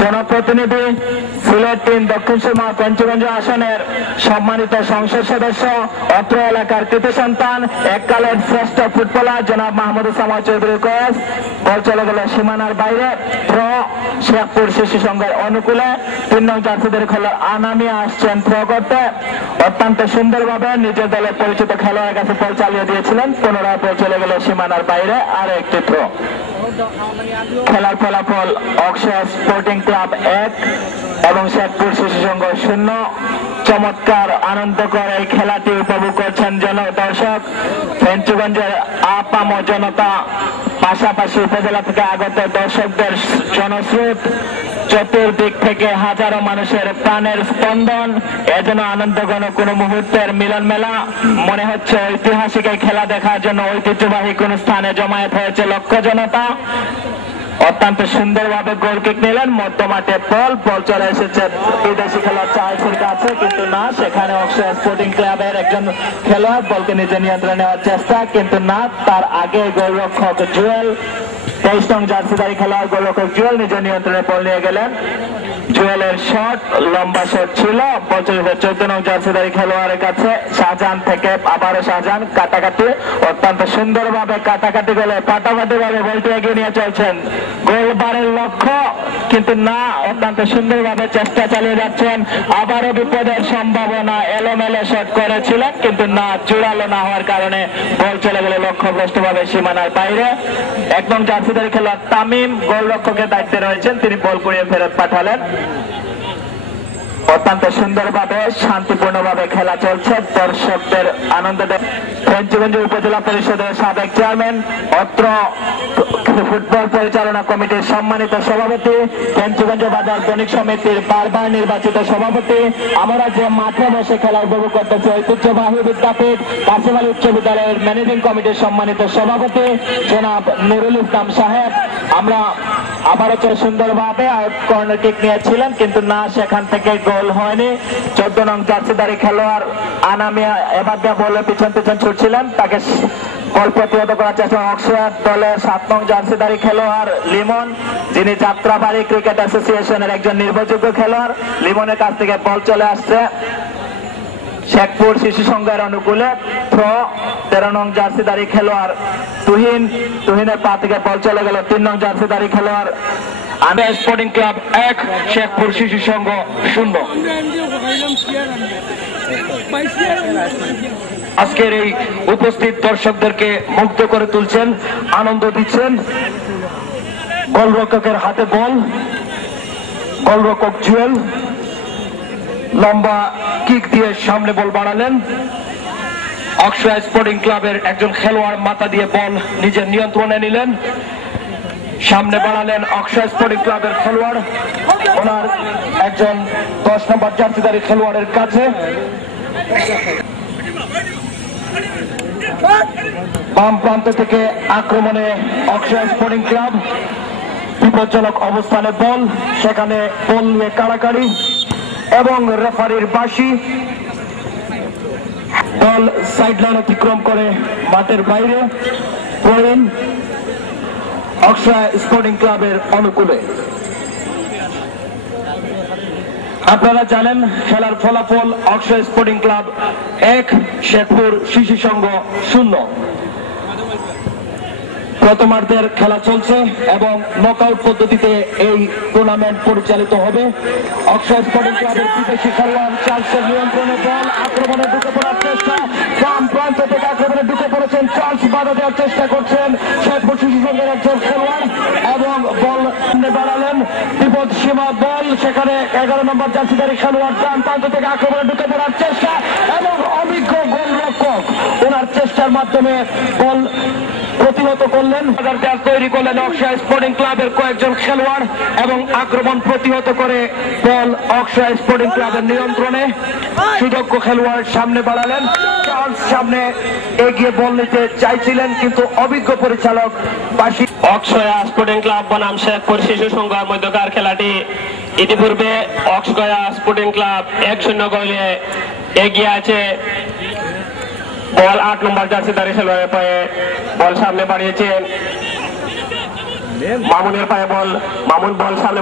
জনপ্রতিনিধি সিলেট ৩ দক্ষিণ সীমা পঞ্চগঞ্জ আসনের সম্মানিত সংসদ সদস্য, অত্র এলাকার কৃতি সন্তান, এককালের শ্রেষ্ঠ ফুটবলার জনাব মাহমুদ সামাদ চৌধুরী কয়েস বল চলে গেল সীমানার বাইরে। থ্রো শেখপুর শিশু সংঘের অনুকূলে ৩ নং জার্সিদের খেলোয়াড় আনামিয়া আসছেন থ্রো করতে। অত্যন্ত সুন্দরভাবে নিজের দলের পরিচিত খেলোয়াড়ের কাছে বল চালিয়ে দিয়েছিলেন, পুনরায় বল চলে গেল সীমানার বাইরে। আর একটি থ্রো। খেলার ফলাফল অক্ষয় স্পোর্টিং ক্লাব ১ এবং শেখপুর শিশু সংঘ ০। চমৎকার আনন্দকর এই খেলাটি উপভোগ করছেন দর্শক, পঞ্চগঞ্জের আপাম জনতা, পাশাপাশি উপজেলা থেকে আগত দর্শকদের জনস্রোত, চতুর্দিক থেকে হাজারো মানুষের প্রাণের স্পন্দন। এজন্য আনন্দঘন কোন মুহূর্তের মিলন মেলা। মনে হচ্ছে ঐতিহাসিক এই খেলা দেখার জন্য ঐতিহ্যবাহী কোন স্থানে জমায়েত হয়েছে লক্ষ জনতা। অত্যন্ত সুন্দরভাবে গোল কিক নিলেন মধ্যমাঠে বল চলে এসেছে বিদেশি খেলোয়াড় চার্লসের কাছে, কিন্তু না, সেখানে অক্ষয় স্পোর্টিং ক্লাবের একজন খেলোয়াড় বলকে নিজে নিয়ন্ত্রণে নেওয়ার চেষ্টা, কিন্তু না, তার আগে গোলরক্ষক জুয়েল, ২৩ নং জার্সিধারী খেলোয়াড় গোলরক্ষক জুয়েল নিজের নিয়ন্ত্রণে বল নিয়ে গেলেন। জুয়েলের শট, লম্বা শট ছিল, ১৪ নং জার্সিধারী খেলোয়াড়ের কাছে। শাহজাহান থেকে আবারও শাহজাহান, কাটাকাটি, অত্যন্ত সুন্দরভাবে কাটাকাটি গেলে পাটাপাটি ভাবে বলটি এগিয়ে নিয়ে চলছেন। গোলবারের লক্ষ্য, কিন্তু না, অত্যন্ত সুন্দরভাবে চেষ্টা চালিয়ে যাচ্ছেন। আবারও বিপদের সম্ভাবনা, এলোমেলো শট করেছিলেন, কিন্তু না, জোরালো না হওয়ার কারণে বল চলে গেল লক্ষ্যভ্রষ্টভাবে সীমানার বাইরে। ১ নং জার্সিধারী খেলোয়াড় তামিম গোলরক্ষকের দায়িত্বে রয়েছেন, তিনি বল কুড়িয়ে ফেরত পাঠালেন। অত্যন্ত সুন্দরভাবে শান্তিপূর্ণভাবে খেলা চলছে, দর্শকদের আনন্দ দেয়। পঞ্চগঞ্জ উপজেলা পরিষদের সাবেক চেয়ারম্যান, অত্র ফুটবল পরিচালনা কমিটির সম্মানিত সভাপতি, পঞ্চগঞ্জ বাজার বণিক সমিতির বারবার নির্বাচিত সভাপতি, আমরা যে মাঠে বসে খেলা উপভোগ করতেছি ঐতিহ্যবাহী বিদ্যাপীঠ কাসিম আলী উচ্চ বিদ্যালয়ের ম্যানেজিং কমিটির সম্মানিত সভাপতি জনাব নুরুল ইসলাম সাহেব। আমরা আবারও সুন্দরভাবে কর্নার কিক নিয়েছিলেন, কিন্তু না, সেখান থেকে গোল হয়নি। ১৪ নং জার্সিধারী খেলোয়াড় আনামিয়া এবার বলে পিছন পিছন ছুটছিলেন, তাকে বল প্রতিহত করার চেষ্টা। অক্ষয় দলের ৭ নং জার্সিধারী খেলোয়াড় লিমন, যিনি যাত্রাবাড়ি ক্রিকেট অ্যাসোসিয়েশনের একজন নির্ভরযোগ্য খেলোয়াড়, লিমনের কাছ থেকে বল চলে আসছে শেখপুর শিশু সংঘের অনুকূলে। থ্রো ১৩ নং জার্সিধারী খেলোয়াড় তুহিনের পা থেকে বল চলে গেল ৩ নং জার্সিধারী খেলোয়াড় স্পোর্টিং ক্লাব ১, শেখপুর শিশু সংঘ ০। আজকের এই উপস্থিত দর্শকদেরকে মুগ্ধ করে তুলছেন, আনন্দ দিচ্ছেন। গোলরক্ষকের হাতে বল, গোলরক্ষক জুয়েল লম্বা কিক দিয়ে সামনে বল বাড়ালেন। অক্ষয় স্পোর্টিং ক্লাবের একজন খেলোয়াড় মাথা দিয়ে বল নিজের নিয়ন্ত্রণে নিলেন, সামনে বাড়ালেন অক্ষয় স্পোর্টিং ক্লাবের খেলোয়াড় ওনার একজন ১০ নম্বর জার্সিধারী খেলোয়াড়ের কাছে। বাম প্রান্ত থেকে আক্রমণে অক্ষয় স্পোর্টিং ক্লাব, বিপজ্জনক অবস্থানে বল, সেখানে বল নিয়ে কাড়াকাড়ি এবং রেফারির বাঁশি। বল সাইডলাইন অতিক্রম করে মাঠের বাইরে, পয়েন্ট অক্ষয় স্পোর্টিং ক্লাবের অনুকূলে। আপনারা জানেন খেলার ফলাফল অক্ষয় স্পোর্টিং ক্লাব ১, শেখপুর শিশু সংঘ ০। প্রথমার্ধের খেলা চলছে এবং নকআউট পদ্ধতিতে এই টুর্নামেন্ট পরিচালিত হবে। অক্ষয় স্পোর্টিং ক্লাবের বিদেশি খেলোয়াড় চার্লসের নিয়ন্ত্রণে বল, আক্রমণে ঢুকে পড়ার চেষ্টা, বাম প্রান্ত থেকে আক্রমণে ঢুকে পড়েছেন চার্লস, বাধা দেওয়ার চেষ্টা করছেন শেখপুর শিশু সংঘের একজন খেলোয়াড় এবং বল বাড়ালেন বিপদ সীমা বল, সেখানে ১১ নম্বর জার্সিধারী খেলোয়াড় ডান প্রান্ত থেকে আক্রমণে ঢুকে পড়ার চেষ্টা এবং অভিজ্ঞ গোলরক্ষক ওনার চেষ্টার মাধ্যমে বল প্রতিহত করলেন, তৈরি করলেন অক্ষয় স্পোর্টিং ক্লাবের কয়েকজন খেলোয়াড় এবং আক্রমণ প্রতিহত করে বল অক্ষয় স্পোর্টিং ক্লাবের নিয়ন্ত্রণে। সুযোগ্য খেলোয়াড় সামনে বাড়ালেন, চার্লস সামনে এগিয়ে বল নিতে চাইছিলেন, কিন্তু অভিজ্ঞ পরিচালক বাঁশি। অক্ষয় স্পোর্টিং ক্লাব বনাম শেখপুর শিশু সংঘের মধ্যকার খেলাটি ইতিপূর্বে অক্ষয় স্পোর্টিং ক্লাব ১-০ গোলে এগিয়ে আছে। বল ৮ নম্বর জার্সিধারী খেলোয়াড়ের পায়ে, বল সামনে বাড়িয়েছেন মামুনের পায়ে বল, মামুন বল সামনে